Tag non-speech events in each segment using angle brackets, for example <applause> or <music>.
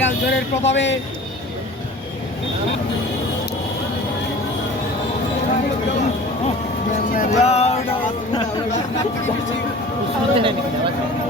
ঘূর্ণিঝড়ের প্রভাবে। <laughs> <laughs> <laughs>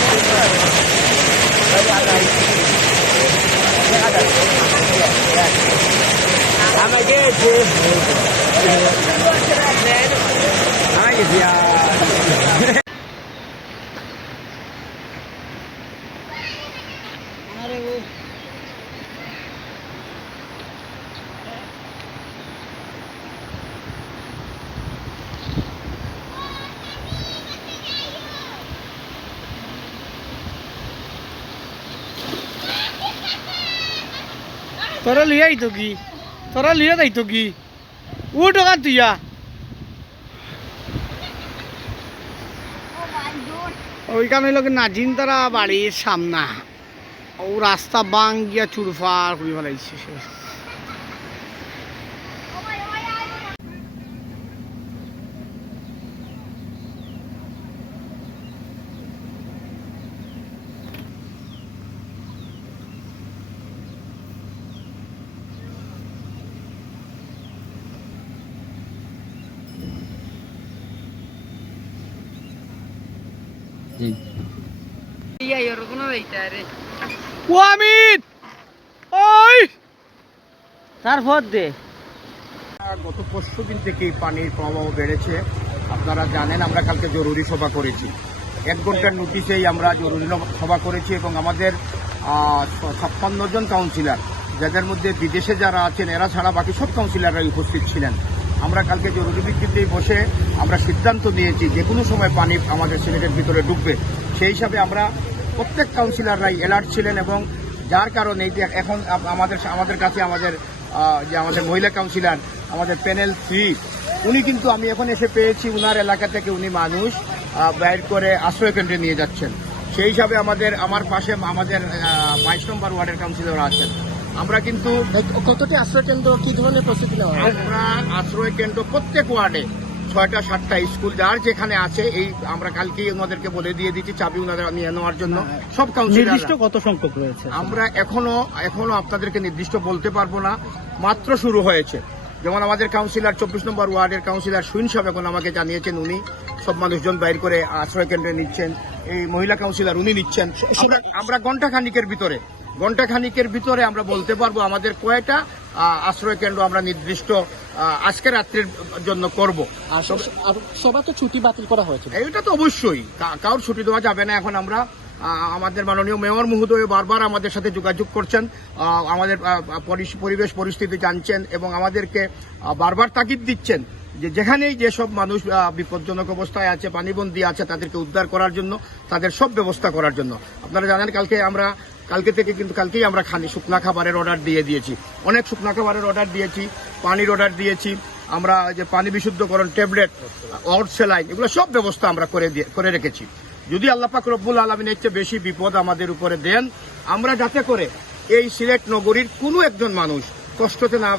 তোরা লিয়ে আইতো কি তোরা লিয়ে যাইতো কি? উঠ ওখান তুইয়া ওইখানে লোক নাজিন তারা বাড়ির সামনা। ও রাস্তা বাং গিয়া চুরফার করে ফেলাইছে। ও আমিত ওই! তারপর দে। গত পরশু দিন থেকেই পানির প্রবাহ বেড়েছে। আপনারা জানেন আমরা কালকে জরুরি সভা করেছি। এক ঘণ্টার নোটিশেই আমরা জরুরি সভা করেছি এবং আমাদের ছাপ্পান্ন জন কাউন্সিলর যাদের মধ্যে বিদেশে যারা আছেন এরা ছাড়া বাকি সব কাউন্সিলররাই উপস্থিত ছিলেন। আমরা কালকে জরুরি ভিত্তিতেই বসে আমরা সিদ্ধান্ত নিয়েছি, যে কোনো সময় পানি আমাদের সিলেটের ভিতরে ঢুকবে। সেই হিসাবে আমরা প্রত্যেক কাউন্সিলররাই অ্যালার্ট ছিলেন এবং যার কারণে এখন আমাদের আমাদের কাছে আমাদের যে আমাদের মহিলা কাউন্সিলর, আমাদের প্যানেল থ্রি উনি কিন্তু আমি এখন এসে পেয়েছি, উনার এলাকা থেকে উনি মানুষ বাইর করে আশ্রয় কেন্দ্রে নিয়ে যাচ্ছেন। সেই হিসাবে আমাদের, আমার পাশে আমাদের বাইশ নম্বর ওয়ার্ডের কাউন্সিলর আছেন। আমরা কিন্তু কতটি আশ্রয় কেন্দ্র কি ধরনের প্রস্তুতি নেওয়া হয়? আমরা আশ্রয় কেন্দ্র প্রত্যেক ওয়ার্ডে ছয়টা সাতটা স্কুল যার যেখানে আছে এই আমরা কালকেই ওনাদেরকে বলে দিয়ে দিচ্ছি চাবি ওনাদের নিয়ে নেওয়ার জন্য। সব কাউন্সিলর নির্দিষ্ট কত সংখ্যক রয়েছে? আমরা এখনও এখনও আপনাদেরকে নির্দিষ্ট বলতে পারব না। মাত্র শুরু হয়েছে। যেমন আমাদের কাউন্সিলর চব্বিশ নম্বর ওয়ার্ডের কাউন্সিলর সুইন সাহেব এখন আমাকে জানিয়েছেন উনি। সব মানুষজন বাইর করে আশ্রয় কেন্দ্রে নিচ্ছেন। এই মহিলা কাউন্সিলর উনি নিচ্ছেন। আমরা- আমরা ঘণ্টা খানিকের ভিতরে ঘণ্টা খানিকের ভিতরে আমরা বলতে পারব আমাদের কয়টা আহ, আশ্রয় কেন্দ্র আমরা নির্দিষ্ট আজকে রাত্রির জন্য করব। সবার তো ছুটি বাতিল করা হয়েছে। এটা তো অবশ্যই। কারোর ছুটি দেওয়া যাবে না এখন আমরা। আমাদের মাননীয় মেয়র মহোদয় বারবার আমাদের সাথে যোগাযোগ করছেন। আমাদের পরিবেশ পরিস্থিতি জানছেন এবং আমাদেরকে বারবার তাগিদ দিচ্ছেন যে যেখানেই যেসব মানুষ বিপজ্জনক অবস্থায় আছে পানিবন্দী আছে তাদেরকে উদ্ধার করার জন্য তাদের সব ব্যবস্থা করার জন্য। আপনারা জানেন কালকে আমরা কালকে থেকে কিন্তু কালকেই আমরা খানি শুকনা খাবারের অর্ডার দিয়ে দিয়েছি। অনেক শুকনা খাবারের অর্ডার দিয়েছি, পানির অর্ডার দিয়েছি, আমরা যে পানি বিশুদ্ধকরণ ট্যাবলেট অর্ড সেলাইন এগুলো সব ব্যবস্থা আমরা করে দিয়ে, করে রেখেছি। যদি আল্লাহ পাক রব্বুল আলমিনের চেয়ে বেশি বিপদ আমাদের উপরে দেন, আমরা যাতে করে এই সিলেট নগরীর কোনো একজন মানুষ কষ্টতে না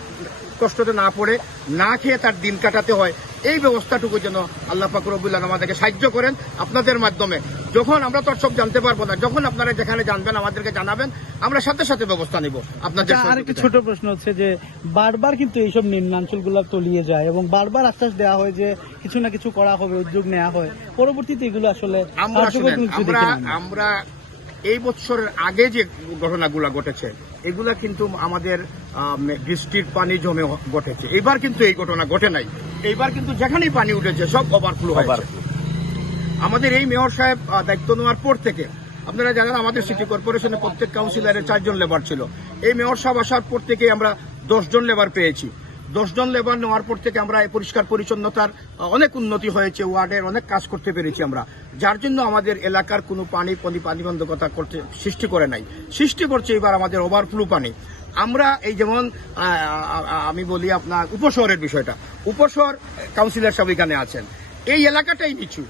কষ্টতে না পড়ে, না খেয়ে তার দিন কাটাতে হয় এই ব্যবস্থাটুকু যেন আল্লাহ ফাকরবুল্লাহ আমাদেরকে সাহায্য করেন আপনাদের মাধ্যমে। যখন আমরা তো সব জানতে পারব না যখন আপনারা যেখানে জানবেন আমাদেরকে জানাবেন আমরা সাথে সাথে ব্যবস্থা নিব। আপনাদের আচ্ছা, আর একটা ছোট প্রশ্ন হচ্ছে যে বারবার কিন্তু এইসব নিম্নাঞ্চলগুলো তলিয়ে যায় এবং বারবার আশ্বাস দেওয়া হয় যে কিছু না কিছু করা হবে উদ্যোগ নেওয়া হয়। পরবর্তীতে এগুলো আসলে আমরা। আমরা এই বছরের আগে যে ঘটনাগুলো ঘটেছে এগুলা কিন্তু আমাদের বৃষ্টির পানি জমে ঘটেছে। এবার কিন্তু এই ঘটনা ঘটে নাই। এইবার কিন্তু যেখানেই পানি উঠেছে সব ওভারফ্লো হয়েছে। আমাদের এই মেয়র সাহেব দায়িত্ব নেওয়ার পর থেকে আপনারা জানেন আমাদের সিটি কর্পোরেশনে প্রত্যেক কাউন্সিলরের চারজন লেবার ছিল। এই মেয়র সাহেব আসার পর থেকে আমরা দশজন লেবার পেয়েছি। দশজন লেবার নেওয়ার পর থেকে আমরা পরিষ্কার পরিচ্ছন্নতার অনেক উন্নতি হয়েছে, ওয়ার্ডের অনেক কাজ করতে পেরেছি আমরা। যার জন্য আমাদের এলাকার কোনো পানি পানিবন্ধকতা করতে সৃষ্টি করে নাই। সৃষ্টি করছে এবার আমাদের ওভারফ্লো পানি। আমরা এই যেমন আমি বলি আপনার উপশহরের বিষয়টা। উপশহর কাউন্সিলর সাহেব এখানে আছেন। এই এলাকাটাই নিচু।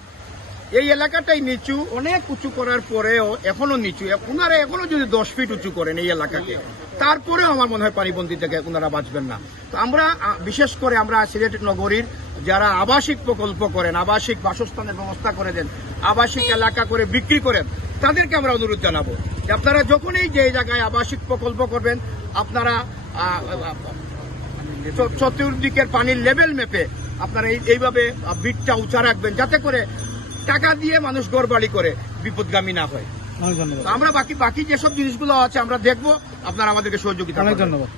এই এলাকাটাই নিচু, অনেক উঁচু করার পরেও এখনও নিচু। ওনারা এখনও যদি দশ ফিট উঁচু করেন এই এলাকাকে। তারপরেও আমার মনে হয় পানিবন্দী থেকে ওনারা বাঁচবেন না। তো আমরা বিশেষ করে আমরা সিলেট নগরীর যারা আবাসিক প্রকল্প করেন, আবাসিক বাসস্থানের ব্যবস্থা করে দেন, আবাসিক এলাকা করে বিক্রি করেন, তাদেরকে আমরা অনুরোধ জানাব যে আপনারা যখনই যে জায়গায় আবাসিক প্রকল্প করবেন, আপনারা চতুর্দিকের পানির লেভেল মেপে আপনারা এই- এইভাবে বিটটা উঁচা রাখবেন, যাতে করে টাকা দিয়ে মানুষ গড়বাড়ি করে বিপদগামী না হয়। আমরা বাকি বাকি যেসব জিনিসগুলো আছে আমরা দেখব। আপনারা আমাদেরকে সহযোগিতা অনেক ধন্যবাদ।